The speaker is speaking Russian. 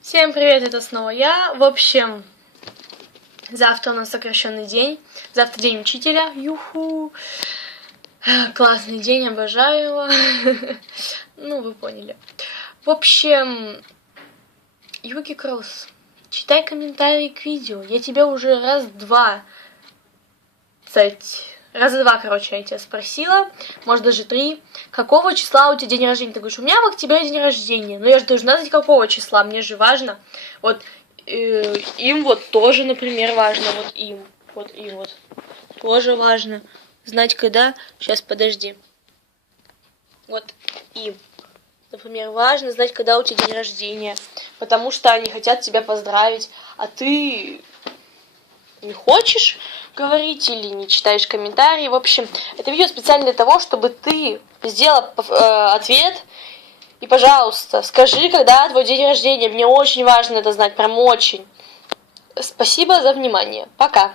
Всем привет, это снова я. В общем, завтра у нас сокращенный день. Завтра день учителя. Юху. Классный день, обожаю его. Ну, вы поняли. В общем, Юки Кросс, читай комментарии к видео. Я тебя уже раз-два, цать, раза два, короче, я тебя спросила, может даже три, какого числа у тебя день рождения? Ты говоришь, у меня в октябре день рождения. Но я же должна знать, какого числа, мне же важно. Вот э, им вот тоже, например, важно, вот им, вот им вот тоже важно знать, когда. Сейчас, подожди. Вот им. Например, важно знать, когда у тебя день рождения, потому что они хотят тебя поздравить, а ты не хочешь говорить или не читаешь комментарии. В общем, это видео специально для того, чтобы ты сделал э, ответ и, пожалуйста, скажи, когда твой день рождения. Мне очень важно это знать, прям очень. Спасибо за внимание. Пока.